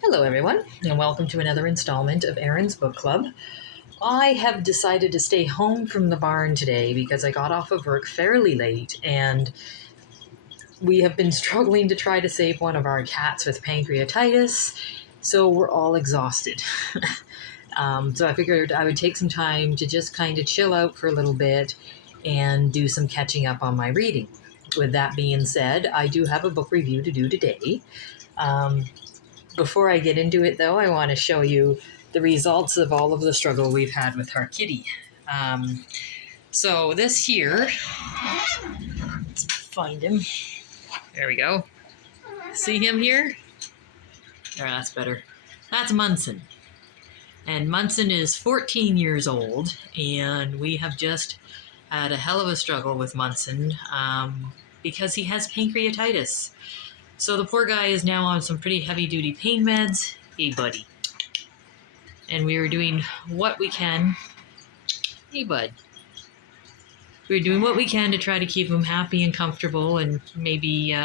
Hello, everyone, and welcome to another installment of Erin's Book Club. I have decided to stay home from the barn today because I got off of work fairly late, and we have been struggling to try to save one of our cats with pancreatitis, so we're all exhausted. So I figured I would take some time to just kind of chill out for a little bit and do some catching up on my reading. With that being said, I do have a book review to do today. Before I get into it, though, I want to show you the results of all of the struggle we've had with our kitty. So this here, let's find him. There we go. See him here? There, that's better. That's Munson. And Munson is 14 years old, and we have just had a hell of a struggle with Munson because he has pancreatitis. So the poor guy is now on some pretty heavy-duty pain meds. Hey, buddy. And we are doing what we can. Hey, bud. We're doing what we can to try to keep him happy and comfortable and maybe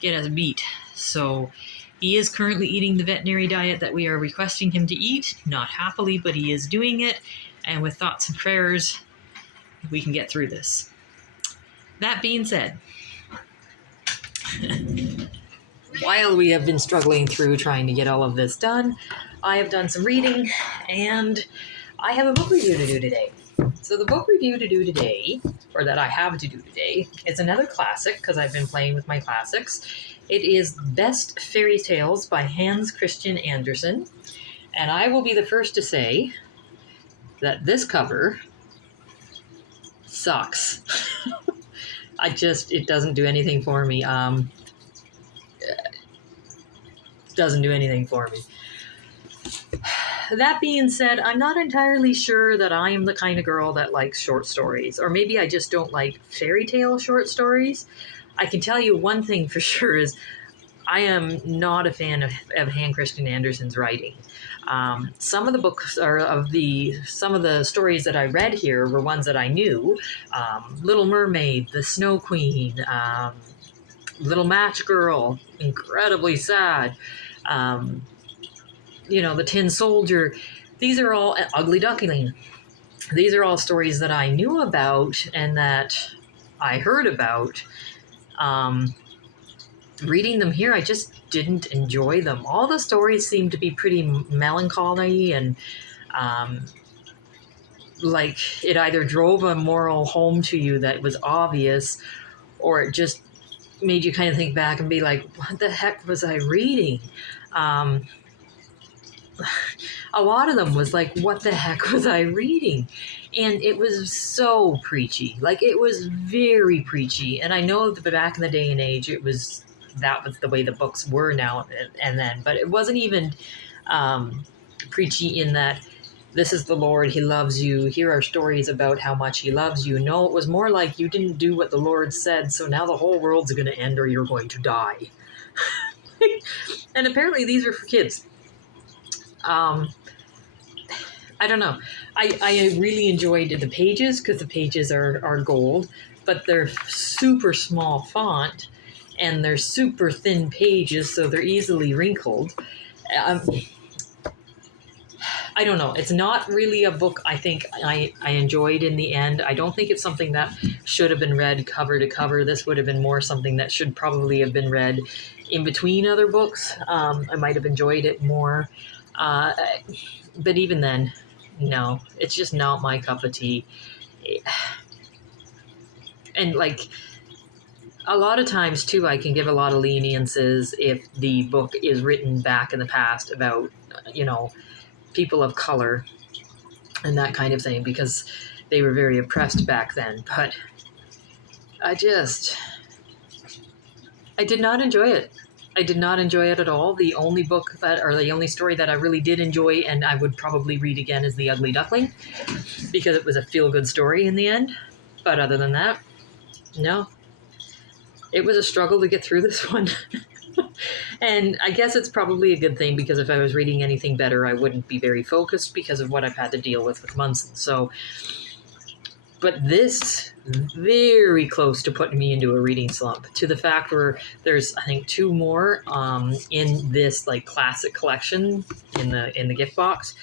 get us beat. So he is currently eating the veterinary diet that we are requesting him to eat. Not happily, but he is doing it. And with thoughts and prayers, we can get through this. That being said, while we have been struggling through trying to get all of this done, I have done some reading, and I have a book review to do today. So the book review to do today, or that I have to do today, is another classic, because I've been playing with my classics. It is Best Fairy Tales by Hans Christian Andersen, and I will be the first to say that this cover sucks. It doesn't do anything for me. Doesn't do anything for me. That being said, I'm not entirely sure that I am the kind of girl that likes short stories, or maybe I just don't like fairy tale short stories. I can tell you one thing for sure is I am not a fan of Hans Christian Andersen's writing. Some of the books some of the stories that I read here were ones that I knew. Little Mermaid, The Snow Queen, Little Match Girl, incredibly sad. The Tin Soldier. These are all Ugly Duckling. These are all stories that I knew about and that I heard about. Reading them here, I just didn't enjoy them. All the stories seemed to be pretty melancholy and like it either drove a moral home to you that was obvious, or it just made you kind of think back and be like, what the heck was I reading? A lot of them was like, what the heck was I reading? And it was so preachy. Like, it was very preachy. And I know that back in the day and age, that was the way the books were now and then. But it wasn't even preachy in that this is the Lord, he loves you. Here are stories about how much he loves you. No, it was more like you didn't do what the Lord said, so now the whole world's going to end or you're going to die. And apparently these were for kids. I don't know. I really enjoyed the pages because the pages are gold, but they're super small font and they're super thin pages, so they're easily wrinkled. I don't know. It's not really a book I think I enjoyed in the end. I don't think it's something that should have been read cover to cover. This would have been more something that should probably have been read in between other books. I might have enjoyed it more. But even then, no, it's just not my cup of tea. And like a lot of times too, I can give a lot of leniences if the book is written back in the past about, people of color and that kind of thing, because they were very oppressed back then. But I did not enjoy it. I did not enjoy it at all. The only the only story that I really did enjoy and I would probably read again is The Ugly Duckling, because it was a feel-good story in the end. But other than that, no. It was a struggle to get through this one. And I guess it's probably a good thing, because if I was reading anything better, I wouldn't be very focused because of what I've had to deal with Munson. So, but this very close to putting me into a reading slump, to the fact where there's, I think, 2 more in this like classic collection in the gift box.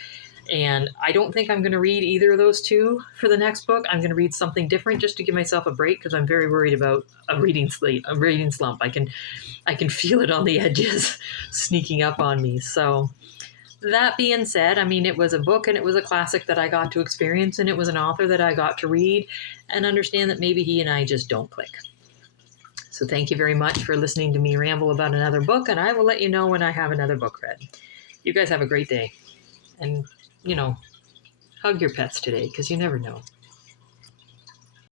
And I don't think I'm going to read either of those 2 for the next book. I'm going to read something different just to give myself a break, because I'm very worried about a reading slump. I can feel it on the edges sneaking up on me. So that being said, I mean, it was a book and it was a classic that I got to experience, and it was an author that I got to read and understand that maybe he and I just don't click. So thank you very much for listening to me ramble about another book, and I will let you know when I have another book read. You guys have a great day. And, hug your pets today, because you never know.